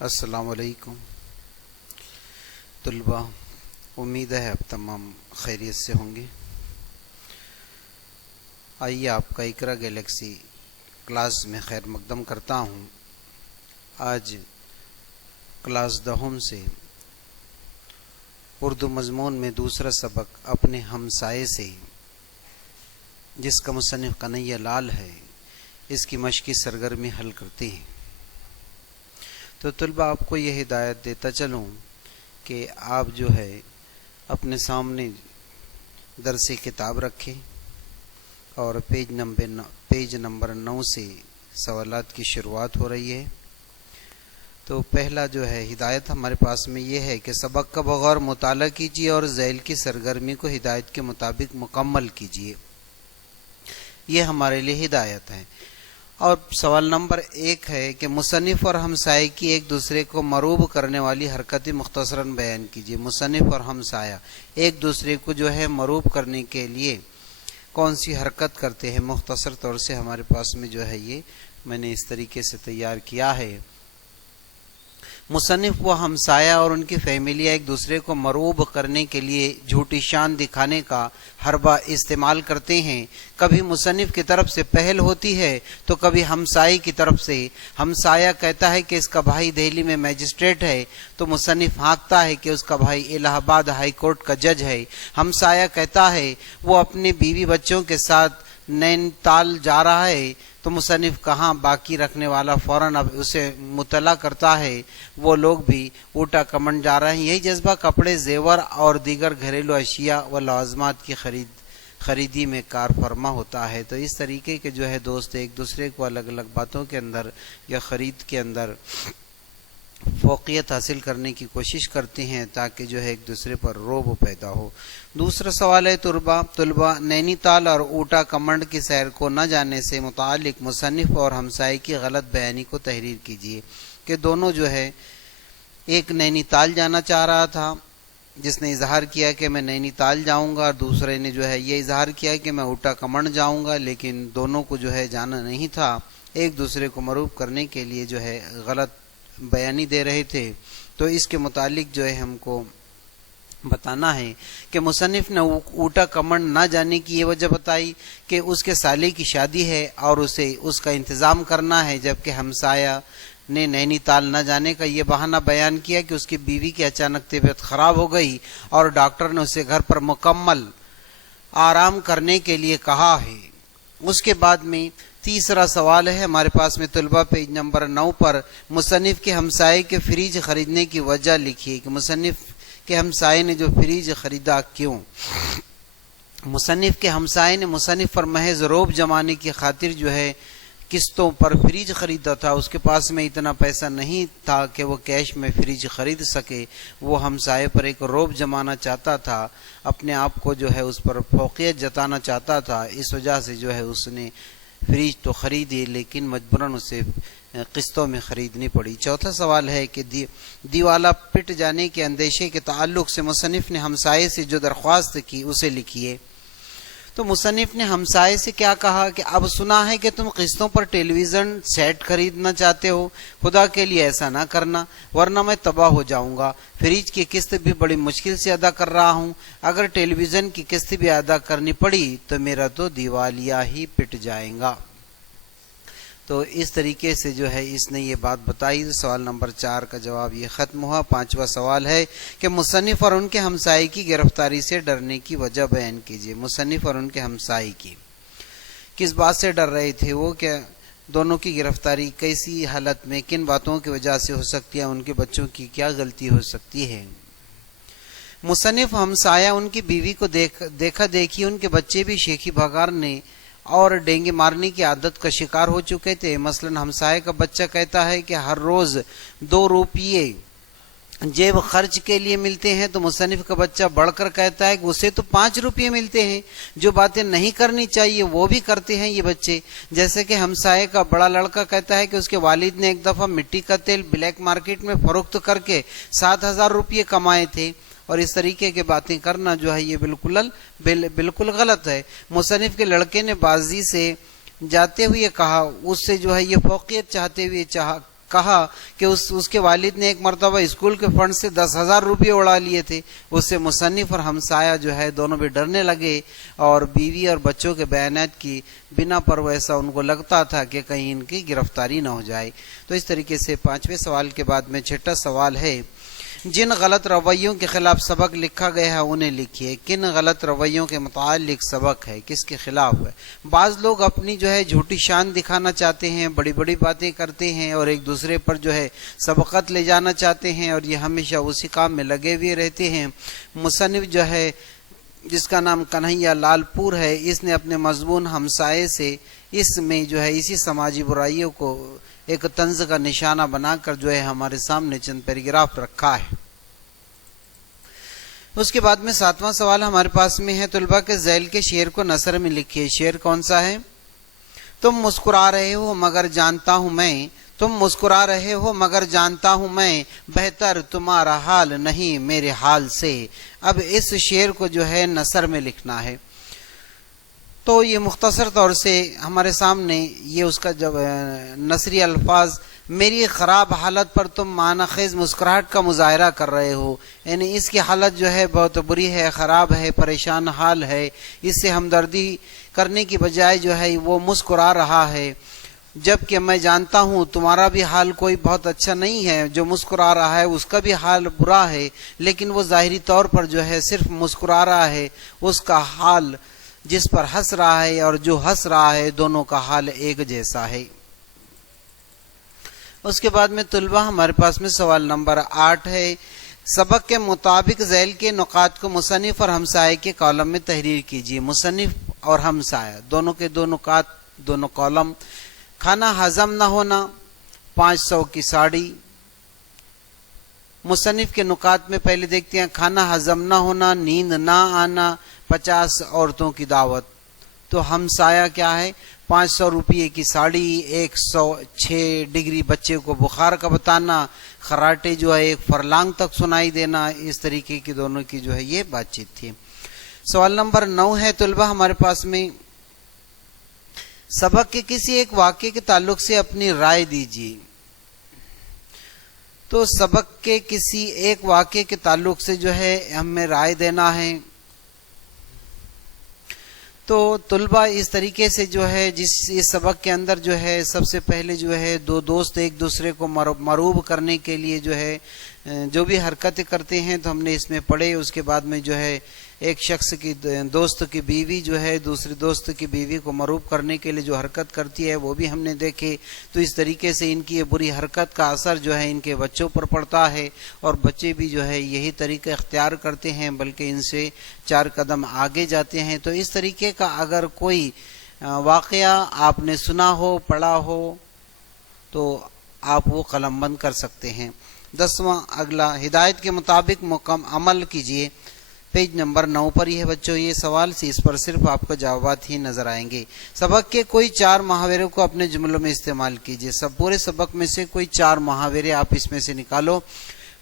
السلام علیکم طلباء، امید ہے اب تمام خیریت سے ہوں گے۔ آئیے آپ کا اقرا گیلیکسی کلاس میں خیر مقدم کرتا ہوں۔ آج کلاس 10 سے اردو مضمون میں دوسرا سبق اپنے ہمسائے سے، جس کا مصنف کنہیا لال ہے، اس کی مشقی سرگرمی حل کرتے ہیں۔ تو طلباء، آپ کو یہ ہدایت دیتا چلوں کہ آپ جو ہے اپنے سامنے درس کتاب رکھیں اور پیج نمبر 9 سے سوالات کی شروعات ہو رہی ہے۔ تو پہلا جو ہے ہدایت ہمارے پاس میں یہ ہے کہ سبق کا بغور مطالعہ کیجیے اور ذیل کی سرگرمی کو ہدایت کے مطابق مکمل کیجیے، یہ ہمارے لیے ہدایت ہے۔ اور سوال نمبر 1 ہے کہ مصنف اور ہمسائے کی ایک دوسرے کو مروب کرنے والی حرکتیں مختصراً بیان کیجیے۔ مصنف اور ہمسایہ ایک دوسرے کو جو ہے مروب کرنے کے لیے کون سی حرکت کرتے ہیں، مختصر طور سے ہمارے پاس میں جو ہے یہ میں نے اس طریقے سے تیار کیا ہے۔ مصنف و ہمسایہ اور ان کی فیملیاں ایک دوسرے کو مروب کرنے کے لیے جھوٹی شان دکھانے کا حربہ استعمال کرتے ہیں۔ کبھی مصنف کی طرف سے پہل ہوتی ہے تو کبھی ہمسائے کی طرف سے۔ ہمسایہ کہتا ہے کہ اس کا بھائی دہلی میں میجسٹریٹ ہے تو مصنف ہانکتا ہے کہ اس کا بھائی الہ آباد ہائی کورٹ کا جج ہے۔ ہمسایہ کہتا ہے وہ اپنے بیوی بچوں کے ساتھ نینی تال جا رہا ہے تو مصنف کہاں باقی رکھنے والا فوراً اب اسے مطلع کرتا ہے وہ لوگ بھی اوٹا کمنڈ جا رہے ہیں۔ یہی جذبہ کپڑے، زیور اور دیگر گھریلو اشیاء و لوازمات کی خریدی میں کار فرما ہوتا ہے۔ تو اس طریقے کے جو ہے دوست ایک دوسرے کو الگ الگ باتوں کے اندر یا خرید کے اندر فوقیت حاصل کرنے کی کوشش کرتے ہیں تاکہ جو ہے ایک دوسرے پر رعب پیدا ہو۔ دوسرا سوال ہے طلباء نینی تال اور اوٹا کمنڈ کی سیر کو نہ جانے سے متعلق مصنف اور ہمسائے کی غلط بیانی کو تحریر کیجیے کہ دونوں جو ہے ایک نینی تال جانا چاہ رہا تھا، جس نے اظہار کیا کہ میں نینی تال جاؤں گا، اور دوسرے نے جو ہے یہ اظہار کیا کہ میں اوٹا کمنڈ جاؤں گا، لیکن دونوں کو جو ہے جانا نہیں تھا، ایک دوسرے کو مروب کرنے کے لیے جو ہے غلط بیانی دے رہے تھے۔ تو اس کے متعلق جو ہے ہم کو بتانا ہے کہ مصنف نے اوٹا کمنڈ نہ جانے کی یہ وجہ بتائی کہ اس کے سالے کی شادی ہے اور اسے اس کا انتظام کرنا ہے، جبکہ ہمسایہ نے نینی تال نہ جانے کا یہ بہانہ بیان کیا کہ اس کی بیوی کی اچانک طبیعت خراب ہو گئی اور ڈاکٹر نے اسے گھر پر مکمل آرام کرنے کے لیے کہا ہے۔ اس کے بعد میں تیسرا سوال ہے ہمارے پاس میں طلباء، پیج نمبر 9 پر مصنف کے ہمسائے کے فریج خریدنے کی وجہ لکھیے کہ مصنف کے ہمسائے نے جو فریج خریدا کیوں۔ مصنف کے ہمسائے نے مصنف پر محض روب جمانے کی خاطر جو ہے قسطوں پر فریج خریدا تھا۔ اس کے پاس میں اتنا پیسہ نہیں تھا کہ وہ کیش میں فریج خرید سکے۔ وہ ہمسائے پر ایک روب جمانا چاہتا تھا، اپنے آپ کو جو ہے اس پر فوقیت جتانا چاہتا تھا، اس وجہ سے جو ہے اس نے فریج تو خریدی لیکن مجبوراً اسے قسطوں میں خریدنی پڑی۔ چوتھا سوال ہے کہ دیوالا پٹ جانے کے اندیشے کے تعلق سے مصنف نے ہمسائے سے جو درخواست کی اسے لکھیے۔ تو مصنف نے ہمسائے سے کیا کہا کہ اب سنا ہے کہ تم قسطوں پر ٹیلی ویژن سیٹ خریدنا چاہتے ہو، خدا کے لیے ایسا نہ کرنا ورنہ میں تباہ ہو جاؤں گا۔ فریج کی قسط بھی بڑی مشکل سے ادا کر رہا ہوں، اگر ٹیلی ویژن کی قسط بھی ادا کرنی پڑی تو میرا تو دیوالیہ ہی پٹ جائے گا۔ تو اس طریقے سے جو ہے اس نے یہ بات بتائی۔ سوال نمبر 4 کا جواب یہ ختم ہوا۔ 5واں سوال ہے کہ مصنف اور ان کے ہمسائے کی گرفتاری سے ڈرنے کی وجہ بیان کیجیے۔ مصنف اور ان کے ہمسائے کی کس بات سے ڈر رہے تھے، وہ کہ دونوں کی گرفتاری کیسی حالت میں کن باتوں کی وجہ سے ہو سکتی ہے، ان کے بچوں کی کیا غلطی ہو سکتی ہے۔ مصنف ہمسایہ ان کی بیوی کو دیکھا دیکھی ان کے بچے بھی شیخی بھگارنے اور ڈینگے مارنے کی عادت کا شکار ہو چکے تھے۔ مثلا ہمسائے کا بچہ کہتا ہے کہ ہر روز 2 روپیے جیب خرچ کے لیے ملتے ہیں، تو مصنف کا بچہ بڑھ کر کہتا ہے کہ اسے تو 5 روپیے ملتے ہیں۔ جو باتیں نہیں کرنی چاہیے وہ بھی کرتے ہیں یہ بچے۔ جیسے کہ ہمسائے کا بڑا لڑکا کہتا ہے کہ اس کے والد نے ایک دفعہ مٹی کا تیل بلیک مارکیٹ میں فروخت کر کے 7,000 روپیے کمائے تھے، اور اس طریقے کے باتیں کرنا جو ہے یہ بالکل غلط ہے۔ مصنف کے لڑکے نے بازی سے جاتے ہوئے کہا، اس سے جو ہے یہ فوقیت چاہتے ہوئے کہا کہ اس کے والد نے ایک مرتبہ اسکول کے فنڈ سے 10,000 روپے اڑا لیے تھے. اس سے مصنف اور ہمسایہ جو ہے دونوں بھی ڈرنے لگے اور بیوی اور بچوں کے بیانات کی بنا پر ویسا ان کو لگتا تھا کہ کہیں ان کی گرفتاری نہ ہو جائے. تو اس طریقے سے 5ویں سوال کے بعد میں 6واں سوال ہے، جن غلط رویوں کے خلاف سبق لکھا گیا ہے انہیں لکھیے. کن غلط رویوں کے متعلق سبق ہے، کس کے خلاف ہے؟ بعض لوگ اپنی جو ہے جھوٹی شان دکھانا چاہتے ہیں، بڑی بڑی باتیں کرتے ہیں اور ایک دوسرے پر جو ہے سبقت لے جانا چاہتے ہیں اور یہ ہمیشہ اسی کام میں لگے ہوئے رہتے ہیں. مصنف جو ہے جس کا نام کنہیا لال پور ہے، اس نے اپنے مضمون ہمسائے سے اس میں جو ہے اسی سماجی برائیوں کو ایک طنز کا نشانہ بنا کر جو ہے ہمارے سامنے چند پیراگراف رکھا ہے. اس کے بعد میں 7واں سوال ہمارے پاس میں ہے، طلبہ کے ذیل کے شعر کو نثر میں لکھیے. شعر کون سا ہے؟ تم مسکرا رہے ہو مگر جانتا ہوں میں، تم مسکرا رہے ہو مگر جانتا ہوں میں، بہتر تمہارا حال نہیں میرے حال سے. اب اس شعر کو جو ہے نثر میں لکھنا ہے. تو یہ مختصر طور سے ہمارے سامنے یہ اس کا جب نثری الفاظ، میری خراب حالت پر تم معنی خیز مسکراہٹ کا مظاہرہ کر رہے ہو، یعنی اس کی حالت جو ہے بہت بری ہے، خراب ہے، پریشان حال ہے، اس سے ہمدردی کرنے کی بجائے جو ہے وہ مسکرا رہا ہے، جبکہ میں جانتا ہوں تمہارا بھی حال کوئی بہت اچھا نہیں ہے، جو مسکرا رہا ہے اس کا بھی حال برا ہے، لیکن وہ ظاہری طور پر جو ہے صرف مسکرا رہا ہے، اس کا حال جس پر ہنس رہا ہے اور جو ہنس رہا ہے دونوں کا حال ایک جیسا ہے. اس کے بعد میں طلبہ ہمارے پاس میں سوال نمبر 8 ہے، سبق کے مطابق ذیل کے نکات کو مصنف اور ہمسائے کے کالم میں تحریر کیجیے. مصنف اور ہمسایہ دونوں کے دو نکات، دونوں کالم. کھانا ہضم نہ ہونا، 500 کی ساڑی. مصنف کے نکات میں پہلے دیکھتے ہیں، کھانا ہضم نہ ہونا، نیند نہ آنا، 50 عورتوں کی دعوت. تو ہمسایہ کیا ہے؟ 500 روپئے کی ساڑی، 106 ڈگری بچے کو بخار کا بتانا، خراٹے جو ہے 1 فرلانگ تک سنائی دینا. اس طریقے کی دونوں کی جو ہے یہ بات چیت تھی. سوال نمبر 9 ہے طلبہ ہمارے پاس میں، سبق کے کسی ایک واقعے کے تعلق سے اپنی رائے دیجیے. تو سبق کے کسی ایک واقعے کے تعلق سے جو ہے ہمیں رائے دینا ہے. تو طلبہ اس طریقے سے جو ہے اس سبق کے اندر جو ہے سب سے پہلے جو ہے دو دوست ایک دوسرے کو مروب کرنے کے لیے جو ہے جو بھی حرکتیں کرتے ہیں تو ہم نے اس میں پڑھے. اس کے بعد میں جو ہے ایک شخص کی دوست کی بیوی جو ہے دوسرے دوست کی بیوی کو مروب کرنے کے لیے جو حرکت کرتی ہے وہ بھی ہم نے دیکھے. تو اس طریقے سے ان کی یہ بری حرکت کا اثر جو ہے ان کے بچوں پر پڑتا ہے اور بچے بھی جو ہے یہی طریقہ اختیار کرتے ہیں، بلکہ ان سے 4 قدم آگے جاتے ہیں. تو اس طریقے کا اگر کوئی واقعہ آپ نے سنا ہو، پڑھا ہو تو آپ وہ قلم بند کر سکتے ہیں. 10واں اگلا، ہدایت کے مطابق عمل کیجیے. پیج نمبر 9 پر یہ بچوں یہ سوال سے اس پر صرف آپ کو جوابات ہی نظر آئیں گے. سبق کے کوئی 4 محاوروں کو اپنے جملوں میں استعمال کیجیے. پورے سبق میں سے کوئی 4 محاورے آپ اس میں سے نکالو.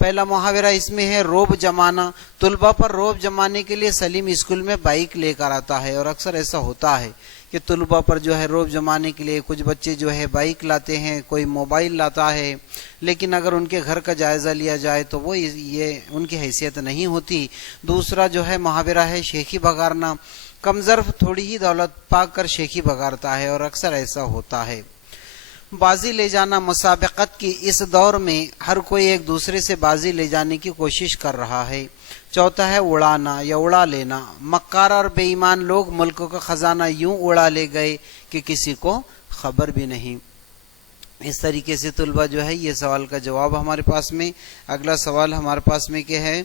پہلا محاورہ اس میں ہے روب جمانا. طلبہ پر روب جمانے کے لیے سلیم اسکول میں بائک لے کر آتا ہے اور اکثر ایسا ہوتا ہے کہ طلبہ پر جو ہے روب جمانے کے لیے کچھ بچے جو ہے بائک لاتے ہیں، کوئی موبائل لاتا ہے، لیکن اگر ان کے گھر کا جائزہ لیا جائے تو وہ یہ ان کی حیثیت نہیں ہوتی. دوسرا جو ہے محاورہ ہے شیخی بگارنا. کم ظرف تھوڑی ہی دولت پا کر شیخی بگارتا ہے اور اکثر ایسا ہوتا ہے. بازی لے جانا. مسابقت کی اس دور میں ہر کوئی ایک دوسرے سے بازی لے جانے کی کوشش کر رہا ہے. چوتھا ہے اڑانا یا اڑا لینا. مکار اور بے ایمان لوگ ملک کا خزانہ یوں اڑا لے گئے کہ کسی کو خبر بھی نہیں. اس طریقے سے طلبہ جو ہے یہ سوال کا جواب ہمارے پاس میں. اگلا سوال ہمارے پاس میں کیا ہے،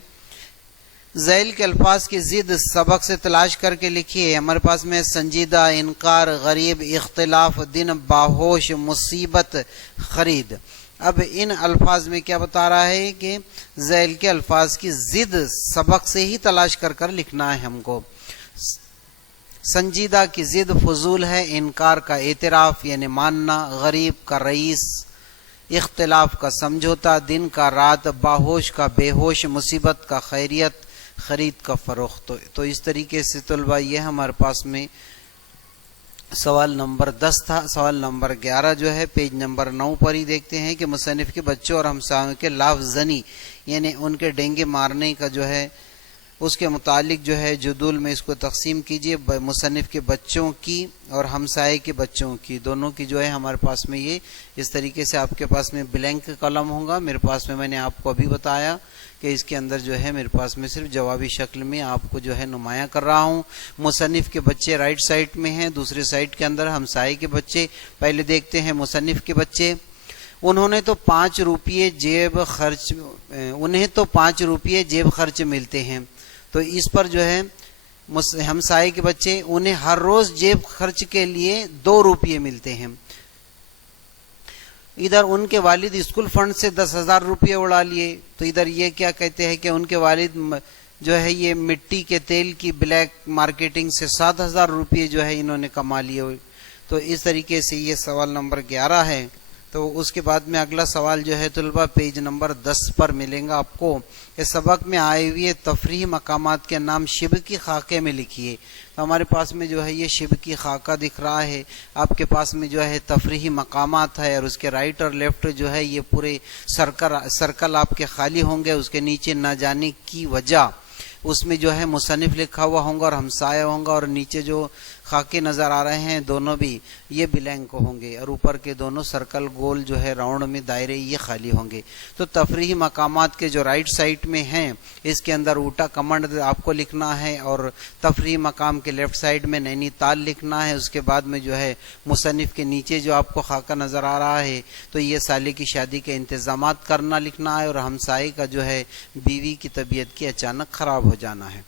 ذیل کے الفاظ کی ضد سبق سے تلاش کر کے لکھیے. ہمارے پاس میں سنجیدہ، انکار، غریب، اختلاف، دن، باہوش، مصیبت، خرید. اب ان الفاظ میں کیا بتا رہا ہے کہ ذیل کے الفاظ کی ضد سبق سے ہی تلاش کر کر لکھنا ہے ہم کو. سنجیدہ کی ضد فضول ہے، انکار کا اعتراف یعنی ماننا، غریب کا رئیس، اختلاف کا سمجھوتا، دن کا رات، باہوش کا بے ہوش، مصیبت کا خیریت، خرید کا فروخت. تو اس طریقے سے طلبہ یہ ہمارے پاس میں سوال نمبر 10 تھا. سوال نمبر 11 جو ہے پیج نمبر 9 پر ہی دیکھتے ہیں کہ مصنف کے بچوں اور ہمسایوں کے لافظنی یعنی ان کے ڈینگے مارنے کا جو ہے اس کے متعلق جو ہے جدول میں اس کو تقسیم کیجئے. مصنف کے بچوں کی اور ہمسائے کے بچوں کی دونوں کی جو ہے ہمارے پاس میں یہ اس طریقے سے آپ کے پاس میں بلینک کالم ہوگا. میرے پاس میں نے آپ کو ابھی بتایا کہ اس کے اندر جو ہے میرے پاس میں صرف جوابی شکل میں آپ کو جو ہے نمایاں کر رہا ہوں. مصنف کے بچے رائٹ سائڈ میں ہیں, دوسرے سائڈ کے اندر ہمسائے کے بچے. پہلے دیکھتے ہیں مصنف کے بچے. انہیں تو 5 روپیے جیب خرچ ملتے ہیں, تو اس پر جو ہے ہمسائے کے بچے انہیں ہر روز جیب خرچ کے لیے 2 روپیے ملتے ہیں. ادھر ان کے والد اسکول فنڈ سے 10,000 روپیے اڑا لیے, تو ادھر یہ کیا کہتے ہیں کہ ان کے والد جو ہے یہ مٹی کے تیل کی بلیک مارکیٹنگ سے 7,000 روپیے جو ہے انہوں نے کما لیے. تو اس طریقے سے یہ سوال نمبر 11 ہے. تو اس کے بعد میں اگلا سوال جو ہے طلبہ پیج نمبر 10 پر ملیں گا آپ کو. اس سبق میں آئے ہوئے تفریحی مقامات کے نام شبہ کی خاکے میں لکھیے. تو ہمارے پاس میں جو ہے یہ شبہ کی خاکہ دکھ رہا ہے, آپ کے پاس میں جو ہے تفریحی مقامات ہے اور اس کے رائٹ اور لیفٹ جو ہے یہ پورے سرکل آپ کے خالی ہوں گے. اس کے نیچے نہ جانے کی وجہ اس میں جو ہے مصنف لکھا ہوا ہوں گا اور ہمسایہ ہوں گا, اور نیچے جو خاکے نظر آ رہے ہیں دونوں بھی یہ بلینک ہوں گے, اور اوپر کے دونوں سرکل گول جو ہے راؤنڈ میں دائرے یہ خالی ہوں گے. تو تفریحی مقامات کے جو رائٹ سائڈ میں ہیں اس کے اندر اوٹا کمنڈ آپ کو لکھنا ہے, اور تفریحی مقام کے لیفٹ سائڈ میں نینی تال لکھنا ہے. اس کے بعد میں جو ہے مصنف کے نیچے جو آپ کو خاکہ نظر آ رہا ہے تو یہ سالے کی شادی کے انتظامات کرنا لکھنا ہے, اور ہمسائے کا جو ہے بیوی کی طبیعت کی اچانک خراب ہو جانا ہے.